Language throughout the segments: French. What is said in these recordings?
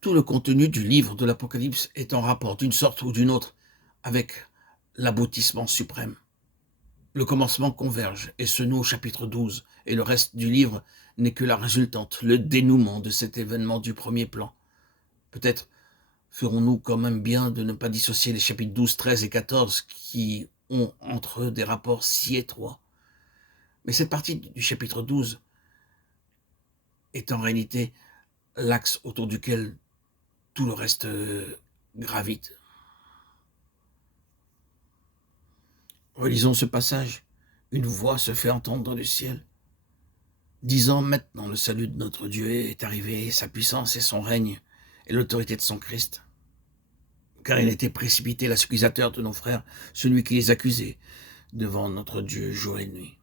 Tout le contenu du livre de l'Apocalypse est en rapport d'une sorte ou d'une autre avec l'aboutissement suprême. Le commencement converge et se noue au chapitre 12, et le reste du livre n'est que la résultante, le dénouement de cet événement du premier plan. Peut-être ferons-nous quand même bien de ne pas dissocier les chapitres 12, 13 et 14 qui ont entre eux des rapports si étroits. Mais cette partie du chapitre 12 est en réalité l'axe autour duquel tout le reste gravite. Relisons ce passage. Une voix se fait entendre dans le ciel, disant maintenant le salut de notre Dieu est arrivé, sa puissance et son règne, et l'autorité de son Christ. Car il a été précipité l'accusateur de nos frères, celui qui les accusait, devant notre Dieu jour et nuit.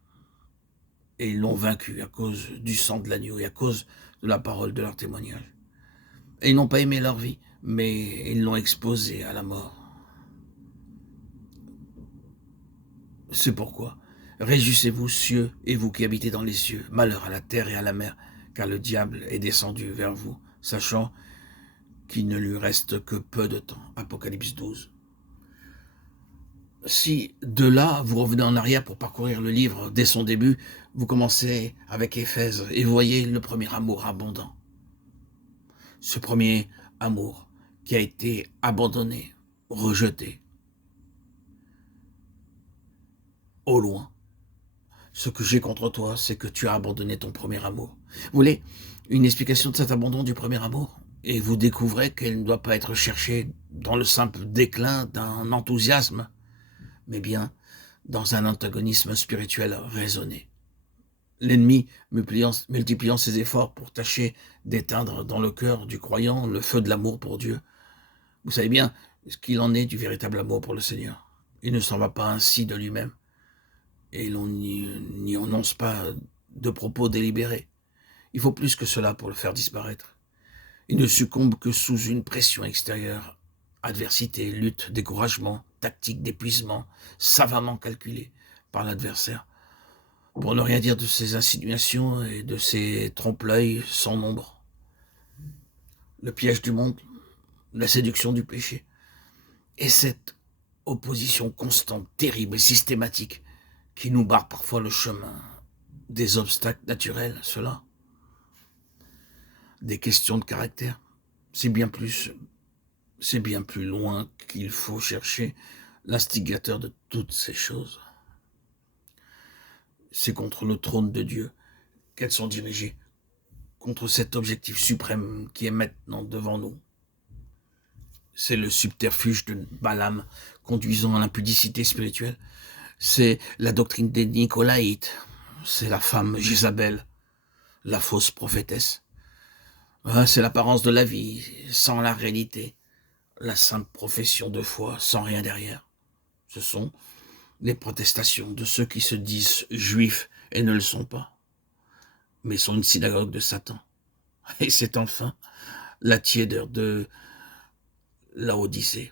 Et ils l'ont vaincu à cause du sang de l'agneau et à cause de la parole de leur témoignage. Et ils n'ont pas aimé leur vie, mais ils l'ont exposé à la mort. C'est pourquoi, réjouissez-vous, cieux, et vous qui habitez dans les cieux, malheur à la terre et à la mer, car le diable est descendu vers vous, sachant qu'il ne lui reste que peu de temps. Apocalypse 12. Si de là, vous revenez en arrière pour parcourir le livre dès son début, vous commencez avec Éphèse et voyez le premier amour abondant. Ce premier amour qui a été abandonné, rejeté, au loin. Ce que j'ai contre toi, c'est que tu as abandonné ton premier amour. Vous voulez une explication de cet abandon du premier amour? Et vous découvrez qu'elle ne doit pas être cherchée dans le simple déclin d'un enthousiasme, mais bien dans un antagonisme spirituel raisonné. L'ennemi multipliant ses efforts pour tâcher d'éteindre dans le cœur du croyant le feu de l'amour pour Dieu. Vous savez bien ce qu'il en est du véritable amour pour le Seigneur. Il ne s'en va pas ainsi de lui-même. Et l'on n'y annonce pas de propos délibérés. Il faut plus que cela pour le faire disparaître. Il ne succombe que sous une pression extérieure. Adversité, lutte, découragement, tactique d'épuisement, savamment calculée par l'adversaire. Pour ne rien dire de ses insinuations et de ses trompe-l'œil sans nombre. Le piège du monde, la séduction du péché. Et cette opposition constante, terrible et systématique qui nous barre parfois le chemin des obstacles naturels, cela. Des questions de caractère. C'est bien plus loin qu'il faut chercher l'instigateur de toutes ces choses. C'est contre le trône de Dieu qu'elles sont dirigées, contre cet objectif suprême qui est maintenant devant nous. C'est le subterfuge de Balaam conduisant à l'impudicité spirituelle. C'est la doctrine des Nicolaïtes. C'est la femme Jézabel, la fausse prophétesse. C'est l'apparence de la vie sans la réalité. La simple profession de foi sans rien derrière. Ce sont les protestations de ceux qui se disent juifs et ne le sont pas, mais sont une synagogue de Satan. Et c'est enfin la tiédeur de Laodicée.